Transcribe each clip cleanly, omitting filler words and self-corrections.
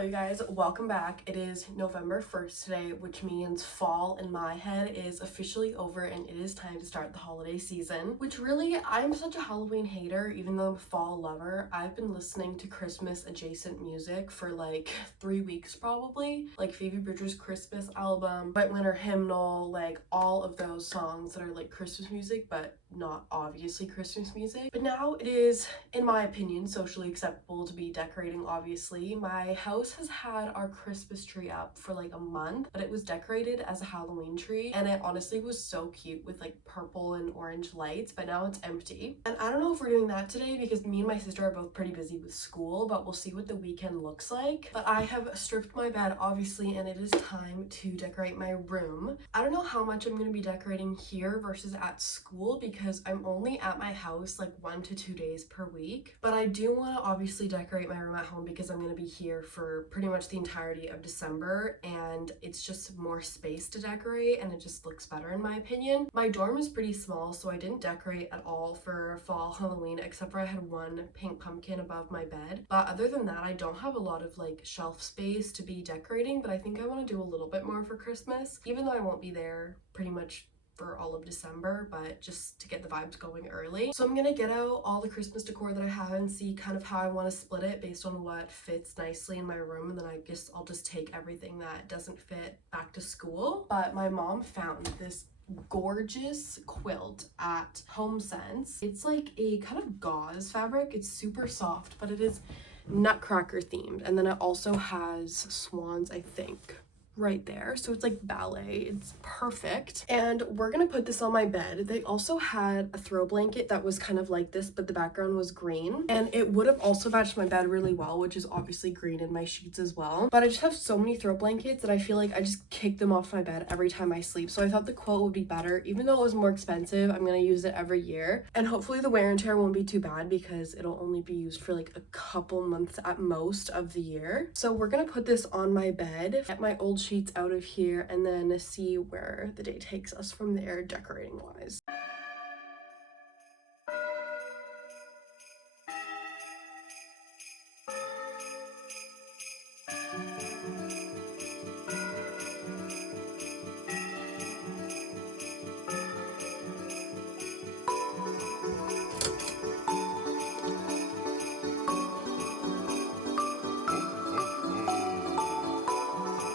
Hello you guys, welcome back. It is November 1st today, which means fall in my head is officially over and it is time to start the holiday season, which really, I'm such a Halloween hater, even though I'm a fall lover. I've been listening to Christmas adjacent music for like 3 weeks probably, like Phoebe Bridgers' Christmas album, White Winter Hymnal, like all of those songs that are like Christmas music, but not obviously Christmas music. But now it is, in my opinion, socially acceptable to be decorating. Obviously, my house has had our Christmas tree up for like a month, but it was decorated as a Halloween tree and it honestly was so cute with like purple and orange lights, but now it's empty. And I don't know if we're doing that today because me and my sister are both pretty busy with school, but we'll see what the weekend looks like. But I have stripped my bed obviously and it is time to decorate my room. I don't know how much I'm going to be decorating here versus at school because I'm only at my house like 1 to 2 days per week, but I do want to obviously decorate my room at home because I'm going to be here for pretty much the entirety of December and it's just more space to decorate and it just looks better in my opinion. My dorm is pretty small, so I didn't decorate at all for fall Halloween except for I had one pink pumpkin above my bed, but other than that I don't have a lot of like shelf space to be decorating, but I think I want to do a little bit more for Christmas, even though I won't be there pretty much for all of December, but just to get the vibes going early. So I'm gonna get out all the Christmas decor that I have and see kind of how I want to split it based on what fits nicely in my room, and then I guess I'll just take everything that doesn't fit back to school. But my mom found this gorgeous quilt at HomeSense. It's like a kind of gauze fabric. It's super soft, but it is nutcracker themed, and then it also has swans, I think, right there, so it's like ballet. It's perfect, and we're gonna put this on my bed. They also had a throw blanket that was kind of like this, but the background was green, and it would have also matched my bed really well, which is obviously green in my sheets as well. But I just have so many throw blankets that I feel like I just kick them off my bed every time I sleep, so I thought the quilt would be better. Even though it was more expensive, I'm gonna use it every year, and hopefully the wear and tear won't be too bad because it'll only be used for like a couple months at most of the year. So we're gonna put this on my bed, get my old sheets out of here, and then see where the day takes us from there decorating wise.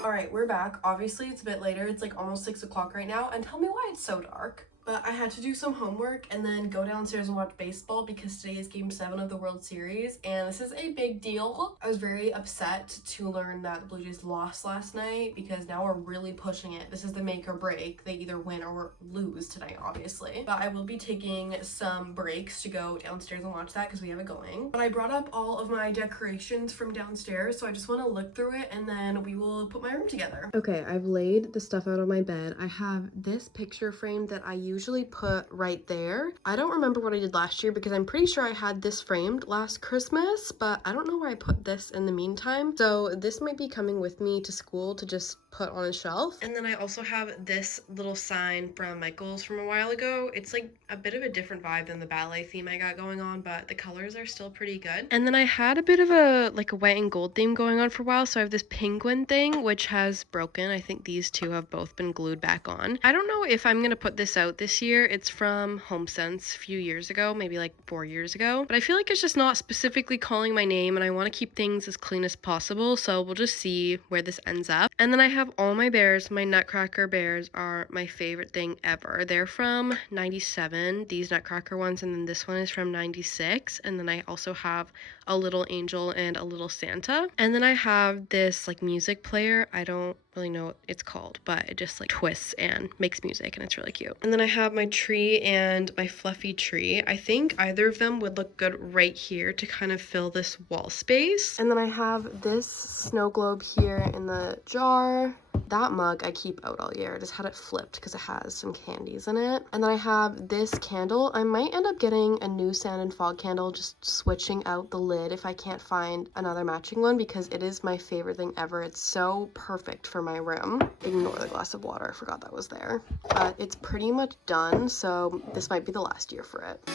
Alright, we're back. Obviously, it's a bit later. It's like almost 6 o'clock right now, and tell me why it's so dark. But I had to do some homework and then go downstairs and watch baseball because today is Game 7 of the World Series, and this is a big deal. I was very upset to learn that the Blue Jays lost last night because now we're really pushing it. This is the make or break. They either win or lose tonight, obviously. But I will be taking some breaks to go downstairs and watch that because we have it going. But I brought up all of my decorations from downstairs, so I just want to look through it and then we will put my room together. Okay, I've laid the stuff out on my bed. I have this picture frame that I usually put right there. I don't remember what I did last year because I'm pretty sure I had this framed last Christmas, but I don't know where I put this in the meantime. So this might be coming with me to school to just put on a shelf. And then I also have this little sign from Michael's from a while ago. It's like a bit of a different vibe than the ballet theme I got going on, but the colors are still pretty good. And then I had a bit of a like a white and gold theme going on for a while, so I have this penguin thing which has broken. I think these two have both been glued back on. I don't know if I'm gonna put this out this year. It's from HomeSense a few years ago, maybe like 4 years ago, but I feel like it's just not specifically calling my name and I want to keep things as clean as possible, so we'll just see where this ends up. And then I have all my bears. My nutcracker bears are my favorite thing ever. They're from 97, these nutcracker ones, and then this one is from 96, and then I also have a little angel and a little Santa. And then I have this like music player. I don't really know what it's called, but it just like twists and makes music and it's really cute. And then I have my tree and my fluffy tree. I think either of them would look good right here to kind of fill this wall space. And then I have this snow globe here in the jar. That mug I keep out all year. I just had it flipped because it has some candies in it. And then I have this candle. I might end up getting a new sand and fog candle, just switching out the lid if I can't find another matching one because it is my favorite thing ever. It's so perfect for my room. Ignore the glass of water. I forgot that was there. But it's pretty much done, so this might be the last year for it.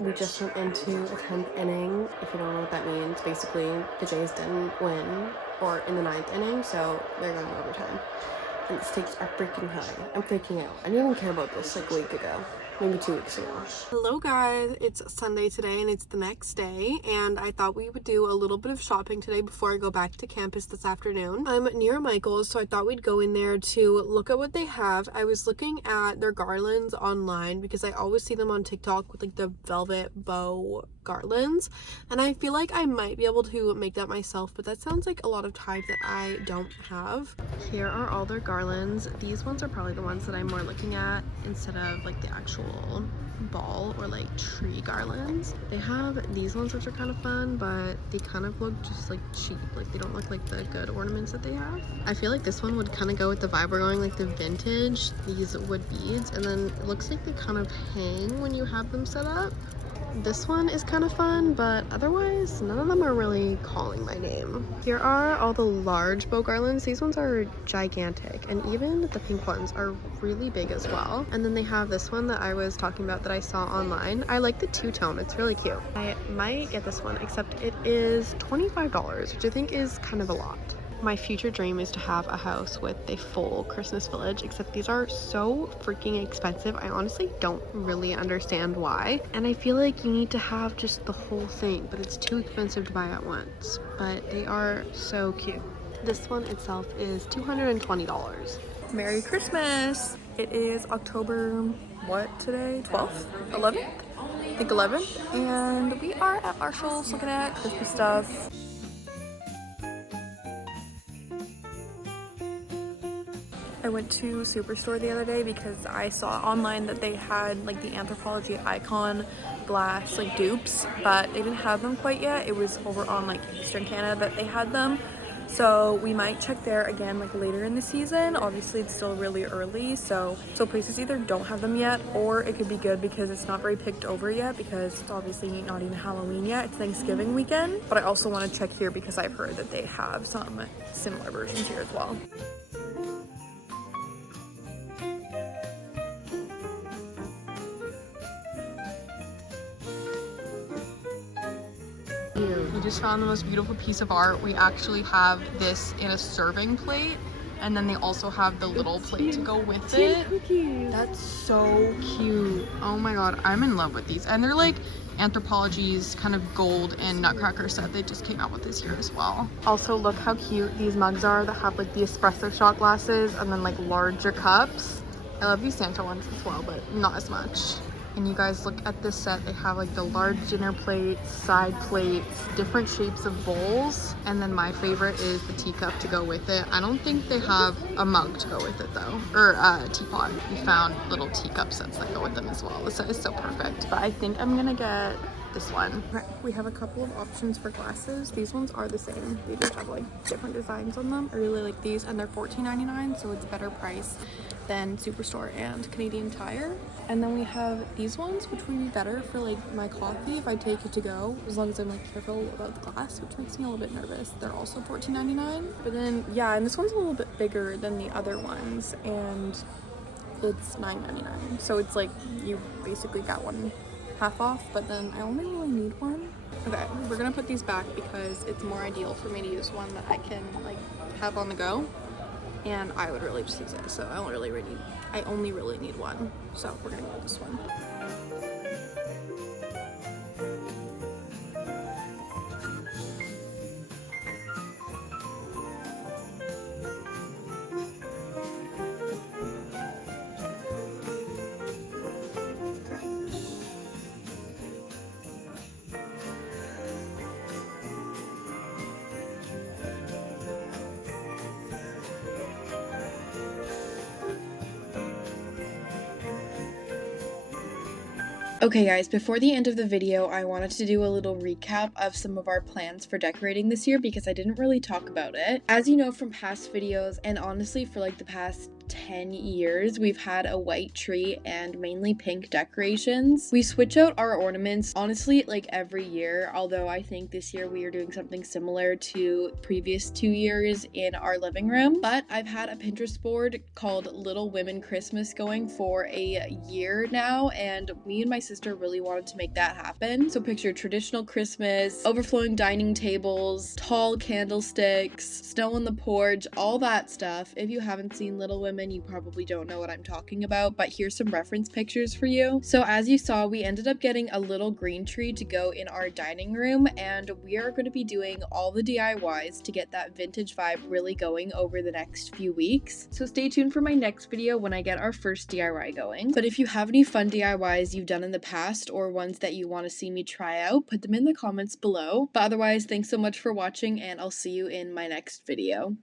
We just went into a 10th inning. If you don't know what that means, basically the Jays didn't win, or in the 9th inning, so they're going to overtime. And the stakes are freaking high. I'm freaking out. I didn't even care about this like a week ago. Maybe 2 weeks ago. Hello guys, it's Sunday today and it's the next day, and I thought we would do a little bit of shopping today before I go back to campus this afternoon. I'm near Michael's, so I thought we'd go in there to look at what they have. I was looking at their garlands online because I always see them on TikTok with like the velvet bow garlands, and I feel like I might be able to make that myself, but that sounds like a lot of time that I don't have. Here are all their garlands. These ones are probably the ones that I'm more looking at instead of like the actual ball or like tree garlands. They have these ones which are kind of fun, but they kind of look just like cheap. Like they don't look like the good ornaments that they have. I feel like this one would kind of go with the vibe we're going, like the vintage, these wood beads, and then it looks like they kind of hang when you have them set up. This one is kind of fun, but otherwise none of them are really calling my name. Here are all the large bow garlands. These ones are gigantic, and even the pink ones are really big as well. And then they have this one that I was talking about that I saw online. I like the two-tone, it's really cute. I might get this one, except it is $25, which I think is kind of a lot. My future dream is to have a house with a full Christmas village, except these are so freaking expensive. I honestly don't really understand why. And I feel like you need to have just the whole thing, but it's too expensive to buy at once. But they are so cute. This one itself is $220. Merry Christmas! It is October, what today? 12th? 11th? I think 11th. And we are at Marshall's looking at Christmas stuff. I went to Superstore the other day because I saw online that they had like the Anthropology icon glass like dupes, but they didn't have them quite yet. It was over on like Eastern Canada that they had them. So we might check there again like later in the season. Obviously it's still really early, so places either don't have them yet, or it could be good because it's not very picked over yet, because it's obviously not even Halloween yet. It's Thanksgiving weekend. But I also want to check here because I've heard that they have some similar versions here as well. We just found the most beautiful piece of art. We actually have this in a serving plate, and then they also have the little plate to go with it. Cookies. That's so cute. Oh my god, I'm in love with these. And they're like Anthropology's kind of gold and nutcracker set they just came out with this year as well. Also, look how cute these mugs are that have like the espresso shot glasses and then like larger cups. I love these Santa ones as well, but not as much. And you guys look at this set. They have like the large dinner plates, side plates, different shapes of bowls, and then my favorite is the teacup to go with it. I don't think they have a mug to go with it though, or a teapot. We found little teacup sets that go with them as well. This set is so perfect. But I think I'm gonna get this one. Okay, we have a couple of options for glasses. These ones are the same. They just have like different designs on them. I really like these, and they're $14.99, so it's better price than Superstore and Canadian Tire. And then we have these ones, which would be better for like my coffee if I take it to go, as long as I'm like careful about the glass, which makes me a little bit nervous. They're also $14.99. But then yeah, and this one's a little bit bigger than the other ones, and it's $9.99. So it's like you basically got one half off, but then I only really need one. Okay, we're gonna put these back because it's more ideal for me to use one that I can like have on the go, and I would really just use it, so I only really need one, so we're gonna go with this one. Okay guys, before the end of the video, I wanted to do a little recap of some of our plans for decorating this year because I didn't really talk about it. As you know from past videos, and honestly for like the past 10 years, we've had a white tree and mainly pink decorations. We switch out our ornaments honestly like every year, although I think this year we are doing something similar to previous 2 years in our living room. But I've had a Pinterest board called Little Women Christmas going for a year now, and me and my sister really wanted to make that happen. So picture traditional Christmas, overflowing dining tables, tall candlesticks, snow on the porch, all that stuff. If you haven't seen Little Women, you probably don't know what I'm talking about, but here's some reference pictures for you. So as you saw, we ended up getting a little green tree to go in our dining room, and we are going to be doing all the DIYs to get that vintage vibe really going over the next few weeks. So stay tuned for my next video when I get our first DIY going. But if you have any fun DIYs you've done in the past or ones that you want to see me try out, put them in the comments below. But otherwise, thanks so much for watching, and I'll see you in my next video.